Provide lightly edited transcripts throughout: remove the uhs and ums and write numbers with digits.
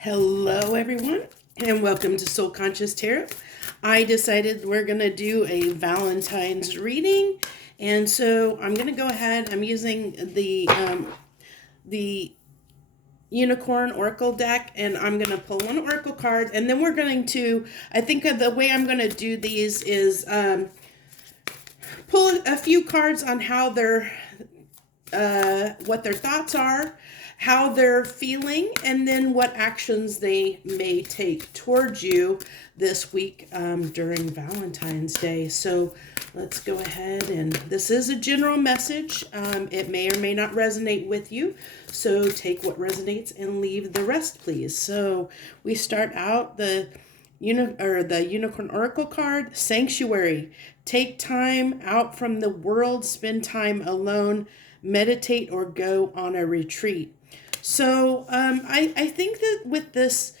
Hello, everyone, and welcome to Soul Conscious Tarot. I decided we're going to do a Valentine's reading, and so I'm going to go ahead. I'm using the Unicorn Oracle deck, and I'm going to pull one Oracle card, and then we're going to. I think the way I'm going to do these is pull a few cards on how they're what their thoughts are, how they're feeling, and then what actions they may take towards you this week during Valentine's Day. So let's go ahead, and this is a general message. It may or may not resonate with you, so take what resonates and leave the rest, please. So we start out the Unicorn Oracle card, Sanctuary. Take time out from the world, spend time alone, meditate, or go on a retreat. So I think that with this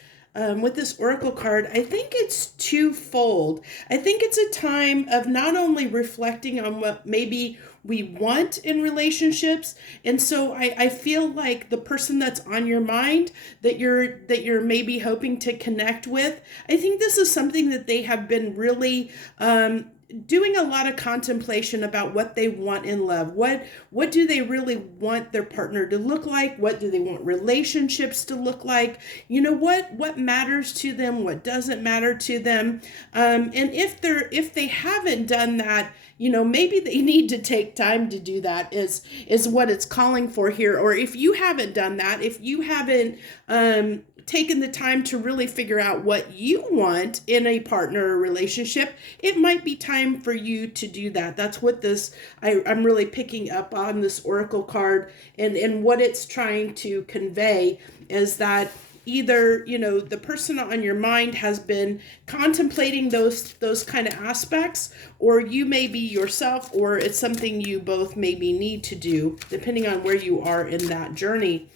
oracle card, I think it's twofold. I think it's a time of not only reflecting on what maybe we want in relationships, and so I feel like the person that's on your mind that you're maybe hoping to connect with, I think this is something that they have been really doing a lot of contemplation about what they want in love. What do they really want their partner to look like? What do they want relationships to look like? You know, what matters to them, what doesn't matter to them. And if they haven't done that, you know, maybe they need to take time to do that is what it's calling for here. Or if you haven't done that, if you haven't taken the time to really figure out what you want in a partner or relationship, it might be time for you to do that. That's what I'm really picking up on this oracle card, and what it's trying to convey is that either, you know, the person on your mind has been contemplating those kind of aspects, or you may be yourself, or it's something you both maybe need to do, depending on where you are in that journey.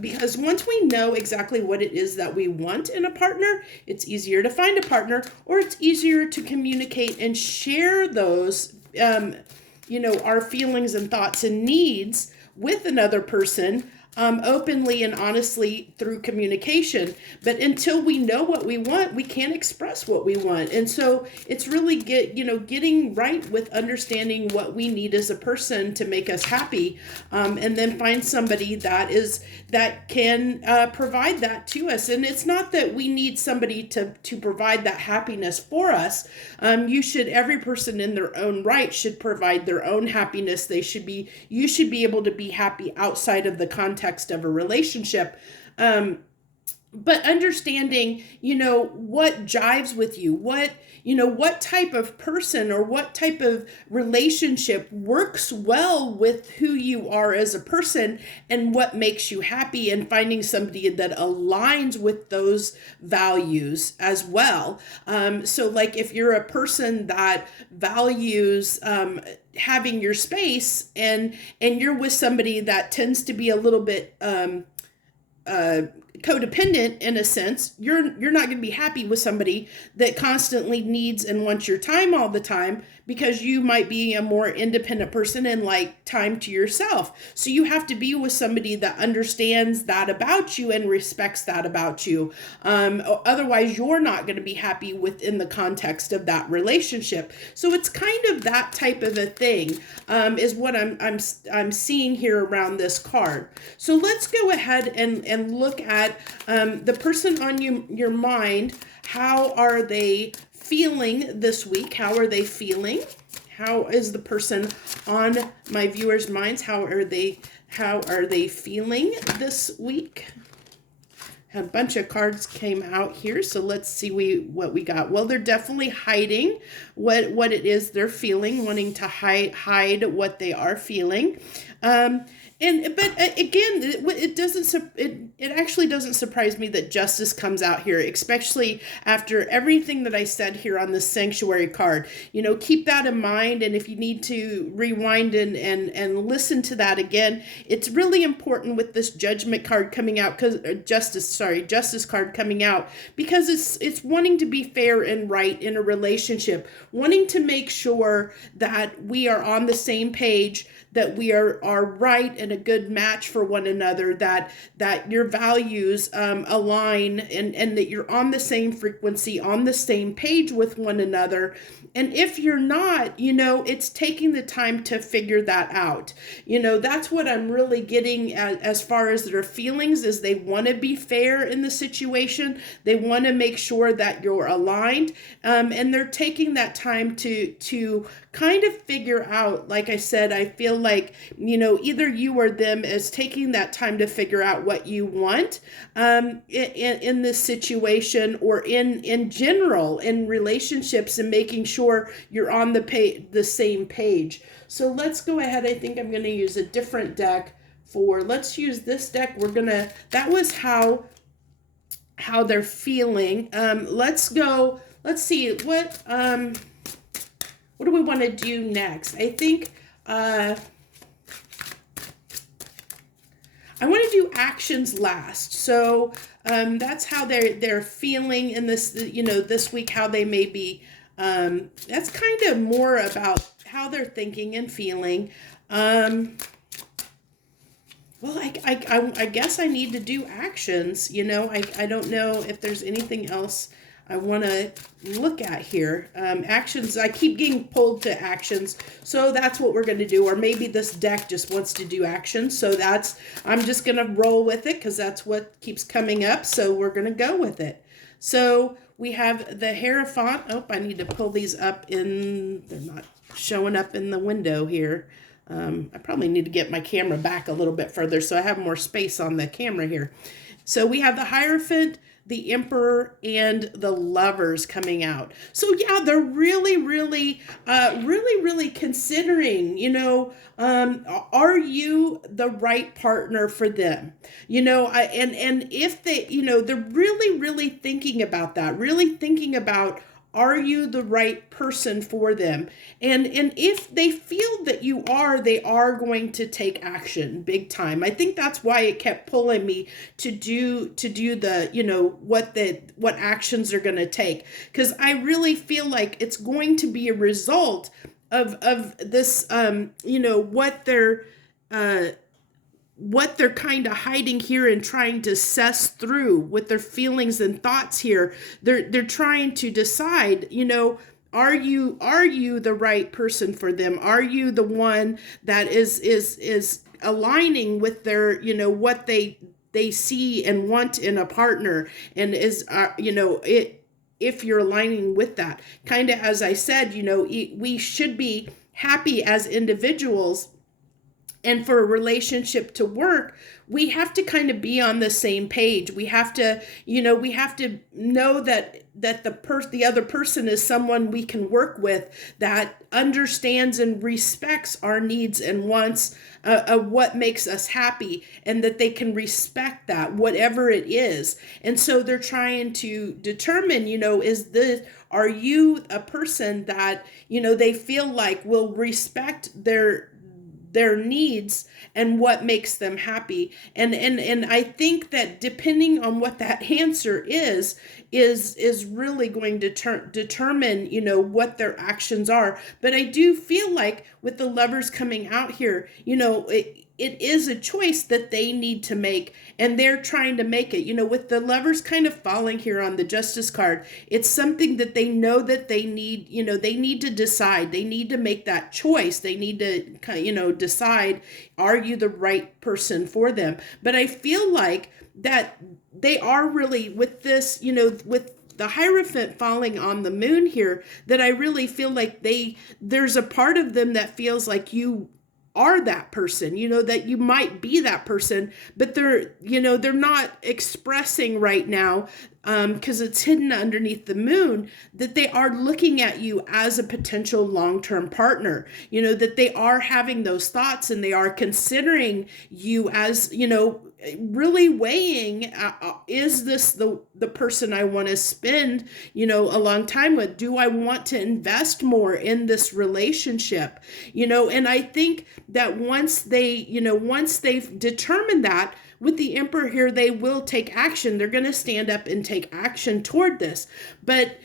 Because once we know exactly what it is that we want in a partner, it's easier to find a partner, or it's easier to communicate and share those, our feelings and thoughts and needs with another person, openly and honestly through communication. But until we know what we want, we can't express what we want. And so it's really getting right with understanding what we need as a person to make us happy, and then find somebody that can provide that to us. And it's not that we need somebody to provide that happiness for us. Every person in their own right should provide their own happiness. You should be able to be happy outside of the context of a relationship. But understanding, what jives with you, what type of person or what type of relationship works well with who you are as a person and what makes you happy, and finding somebody that aligns with those values as well. So like if you're a person that values, having your space, and you're with somebody that tends to be a little bit, codependent in a sense, you're not going to be happy with somebody that constantly needs and wants your time all the time, because you might be a more independent person and like time to yourself. So you have to be with somebody that understands that about you and respects that about you. Otherwise, you're not going to be happy within the context of that relationship. So it's kind of that type of a thing, is what I'm seeing here around this card. So let's go ahead and look at the person on your mind. How are they feeling this week? How are they feeling? How is the person on my viewers' minds? How are they feeling this week? A bunch of cards came out here, so let's see what we got. Well, they're definitely hiding what it is they're feeling, wanting to hide what they are feeling. But again, it actually doesn't surprise me that justice comes out here, especially after everything that I said here on the sanctuary card. Keep that in mind, and if you need to rewind and listen to that again, it's really important with this judgment card coming out, justice card coming out, because it's wanting to be fair and right in a relationship, wanting to make sure that we are on the same page, that we are are right and a good match for one another, that your values align, and that you're on the same frequency, on the same page with one another. And if you're not, it's taking the time to figure that out. That's what I'm really getting at, as far as their feelings, is they want to be fair in the situation. They want to make sure that you're aligned, and they're taking that time to kind of figure out. Like I said, I feel like, either you or them is taking that time to figure out what you want in this situation, or in general in relationships, and making sure you're on the same page. So let's go ahead. I think I'm going to use a different deck let's use this deck. That was how they're feeling. Let's see what do we want to do next? I think I want to do actions last. So that's how they're feeling in this, this week, how they may be. That's kind of more about how they're thinking and feeling. Well, I guess I need to do actions. I don't know if there's anything else I want to look at here. Actions, I keep getting pulled to actions, so that's what we're going to do. Or maybe this deck just wants to do actions, so I'm just going to roll with it, because that's what keeps coming up, so we're going to go with it. So we have the Hierophant. Oh, I need to pull these up they're not showing up in the window here. I probably need to get my camera back a little bit further so I have more space on the camera here. So we have the Hierophant, the Emperor, and the Lovers coming out. So yeah, they're really, really, really considering, are you the right partner for them? And if they, they're really, really thinking about that, are you the right person for them? And if they feel that you are, they are going to take action big time. I think that's why it kept pulling me to do the, what actions they're going to take. Because I really feel like it's going to be a result of this, what they're kind of hiding here and trying to suss through with their feelings and thoughts here. They're trying to decide, are you the right person for them? Are you the one that is aligning with their, what they see and want in a partner, and is, if you're aligning with that, kind of, as I said, we should be happy as individuals. And for a relationship to work, we have to kind of be on the same page. We have to, know that the other person is someone we can work with, that understands and respects our needs and wants, what makes us happy, and that they can respect that, whatever it is. And so they're trying to determine, are you a person that, they feel like will respect their needs and what makes them happy. And I think that depending on what that answer is really going to determine, what their actions are. But I do feel like with the Lovers coming out here, it is a choice that they need to make, and they're trying to make it. With the Lovers kind of falling here on the Justice card, it's something that they know that they need, they need to decide. They need to make that choice. They need to, decide, are you the right person for them? But I feel like that they are really, with this, with the Hierophant falling on the Moon here, that I really feel like there's a part of them that feels like you are that person, that you might be that person, but they're not expressing right now, because it's hidden underneath the Moon, that they are looking at you as a potential long-term partner, that they are having those thoughts, and they are considering you as, really weighing, is this the person I want to spend, a long time with? Do I want to invest more in this relationship? And I think that once they've determined that, with the Emperor here, they will take action. They're going to stand up and take action toward this. But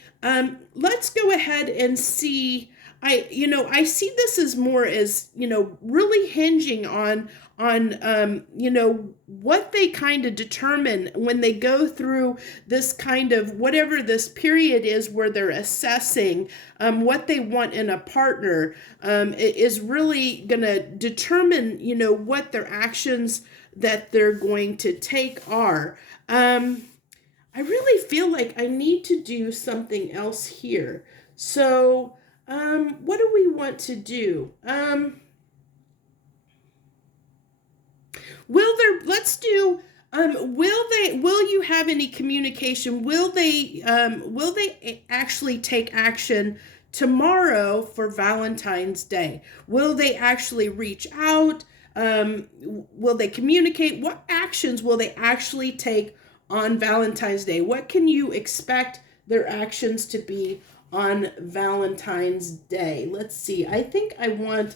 let's go ahead and see I see this as more as, really hinging on what they kind of determine when they go through this kind of whatever this period is where they're assessing what they want in a partner, is really going to determine, what their actions that they're going to take are. I really feel like I need to do something else here. So, what do we want to do? Let's do, will you have any communication? Will they actually take action tomorrow for Valentine's Day? Will they actually reach out? Will they communicate? What actions will they actually take on Valentine's Day? What can you expect their actions to be on Valentine's Day? Let's see. I think I want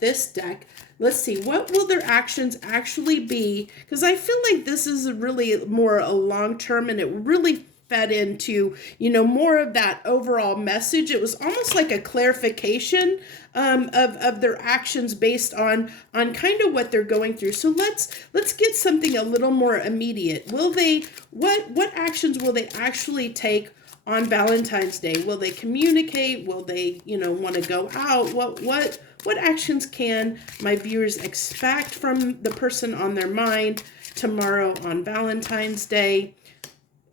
this deck. Let's see. What will their actions actually be? Because I feel like this is really more a long term, and it really fed into, more of that overall message. It was almost like a clarification of their actions based on kind of what they're going through. So let's get something a little more immediate. Will they, what actions will they actually take on Valentine's Day? Will they communicate? Will they, want to go out? What actions can my viewers expect from the person on their mind tomorrow on Valentine's Day?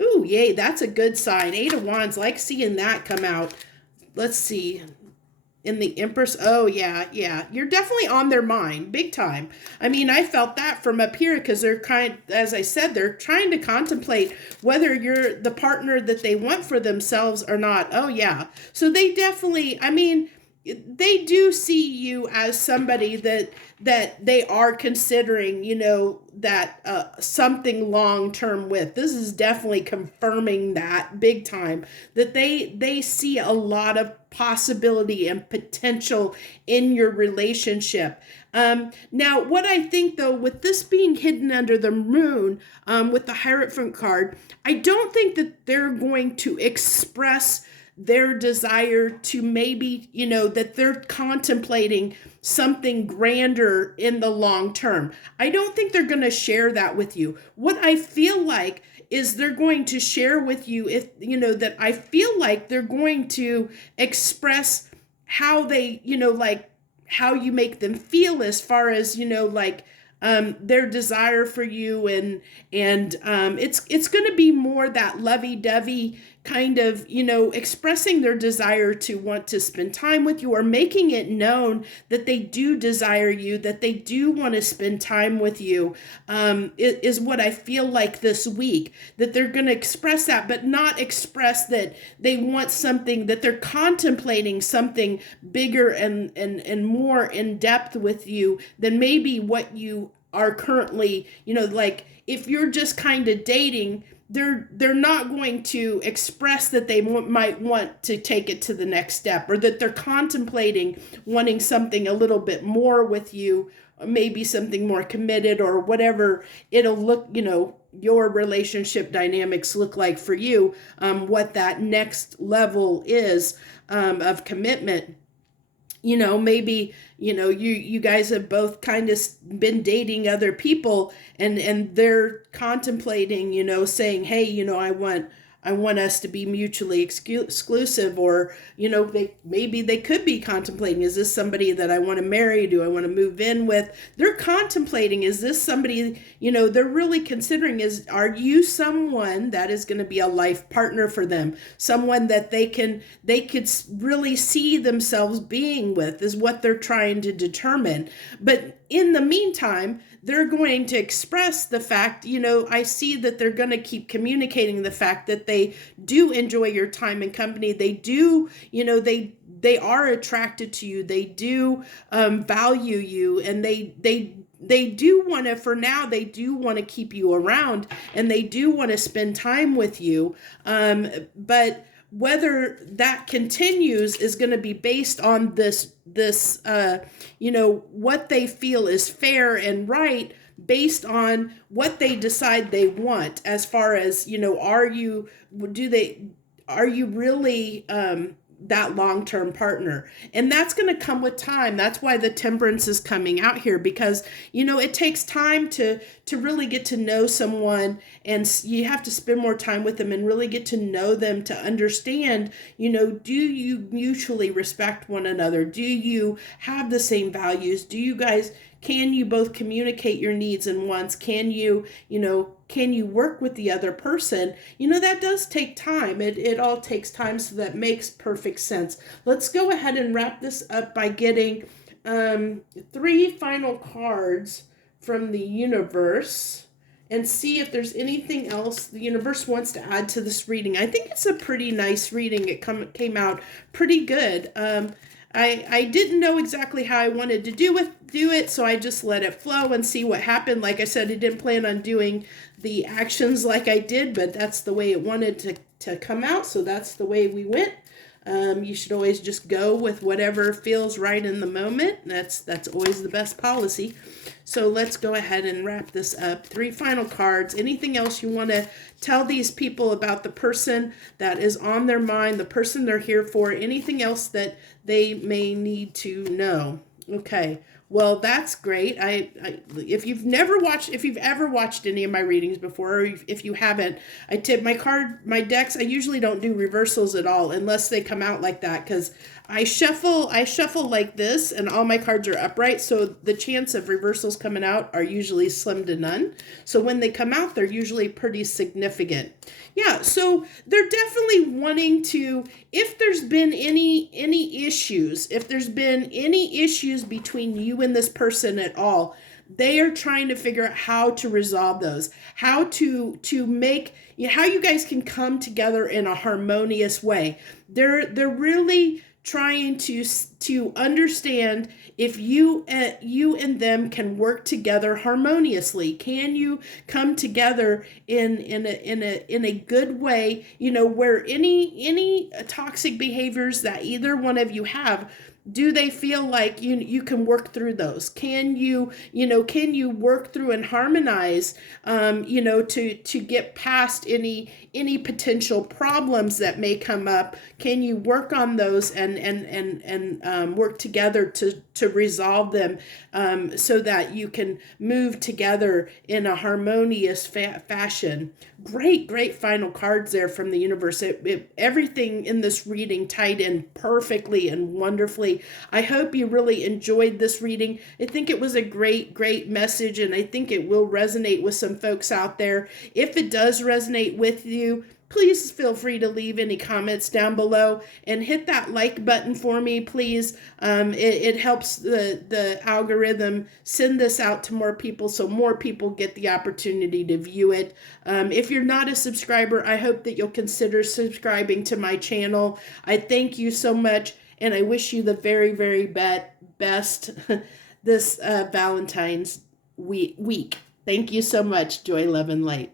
Ooh, yay, that's a good sign. 8 of Wands, like seeing that come out. Let's see. In the Empress, oh, yeah. You're definitely on their mind, big time. I mean, I felt that from up here because they're as I said, they're trying to contemplate whether you're the partner that they want for themselves or not. Oh, yeah. So they definitely, I mean, they do see you as somebody that they are considering, that something long term with. This is definitely confirming that big time, that they see a lot of possibility and potential in your relationship. Now, what I think though, with this being hidden under the moon, with the Hierophant card, I don't think that they're going to express their desire to maybe, that they're contemplating something grander in the long term. I don't think they're going to share that with you. What I feel like is they're going to share with you, if, that I feel like they're going to express how they, like how you make them feel as far as, their desire for you, and it's going to be more that lovey-dovey kind of, expressing their desire to want to spend time with you, or making it known that they do desire you, that they do want to spend time with you, is what I feel like this week, that they're going to express that, but not express that they want something, that they're contemplating something bigger and more in depth with you than maybe what you are currently, like if you're just kind of dating, they're not going to express that they might want to take it to the next step, or that they're contemplating wanting something a little bit more with you, maybe something more committed, or whatever it'll look, your relationship dynamics look like for you, what that next level is of commitment. Maybe, you guys have both kind of been dating other people, and they're contemplating, saying, hey, I want us to be mutually exclusive, or, maybe they could be contemplating, is this somebody that I want to marry? Do I want to move in with? They're contemplating, is this somebody, they're really considering, are you someone that is going to be a life partner for them? Someone that they could really see themselves being with, is what they're trying to determine. But in the meantime, they're going to express the fact, I see that they're going to keep communicating the fact that they do enjoy your time and company. They do, they are attracted to you. They do value you, and they do want to, for now, they do want to keep you around, and they do want to spend time with you. But whether that continues is going to be based on this what they feel is fair and right, based on what they decide they want, as far as, are you really that long-term partner. And that's going to come with time. That's why the temperance is coming out here, because it takes time to really get to know someone, and you have to spend more time with them and really get to know them to understand, do you mutually respect one another? Do you have the same values? Can you both communicate your needs and wants? Can you work with the other person? That does take time. It all takes time, so that makes perfect sense. Let's go ahead and wrap this up by getting 3 final cards from the universe and see if there's anything else the universe wants to add to this reading. I think it's a pretty nice reading. It came out pretty good. I didn't know exactly how I wanted to do it, so I just let it flow and see what happened. Like I said, I didn't plan on doing the actions like I did, but that's the way it wanted to come out, so that's the way we went. You should always just go with whatever feels right in the moment. That's always the best policy. So let's go ahead and wrap this up. 3 final cards. Anything else you want to tell these people about the person that is on their mind, the person they're here for, anything else that they may need to know? Okay. Well, that's great. If you've ever watched any of my readings before, or if you haven't, I tip my decks. I usually don't do reversals at all unless they come out like that, because I shuffle like this, and all my cards are upright, so the chance of reversals coming out are usually slim to none. So when they come out, they're usually pretty significant. Yeah, so they're definitely wanting to, if there's been any issues, between you and this person at all, they are trying to figure out how to resolve those, how to make, how you guys can come together in a harmonious way. They're really trying to understand if you and them can work together harmoniously. Can you come together in a good way, where any toxic behaviors that either one of you have, do they feel like you can work through those? Can you work through and harmonize, to get past any potential problems that may come up? Can you work on those and work together to resolve them, so that you can move together in a harmonious fashion? Great final cards there from the universe. Everything in this reading tied in perfectly and wonderfully. I hope you really enjoyed this reading. I think it was a great message, and I think it will resonate with some folks out there. If it does resonate with you, please feel free to leave any comments down below and hit that like button for me, please. It helps the algorithm send this out to more people, so more people get the opportunity to view it. If you're not a subscriber, I hope that you'll consider subscribing to my channel. I thank you so much, and I wish you the very best this Valentine's week. Thank you so much. Joy, love, and light.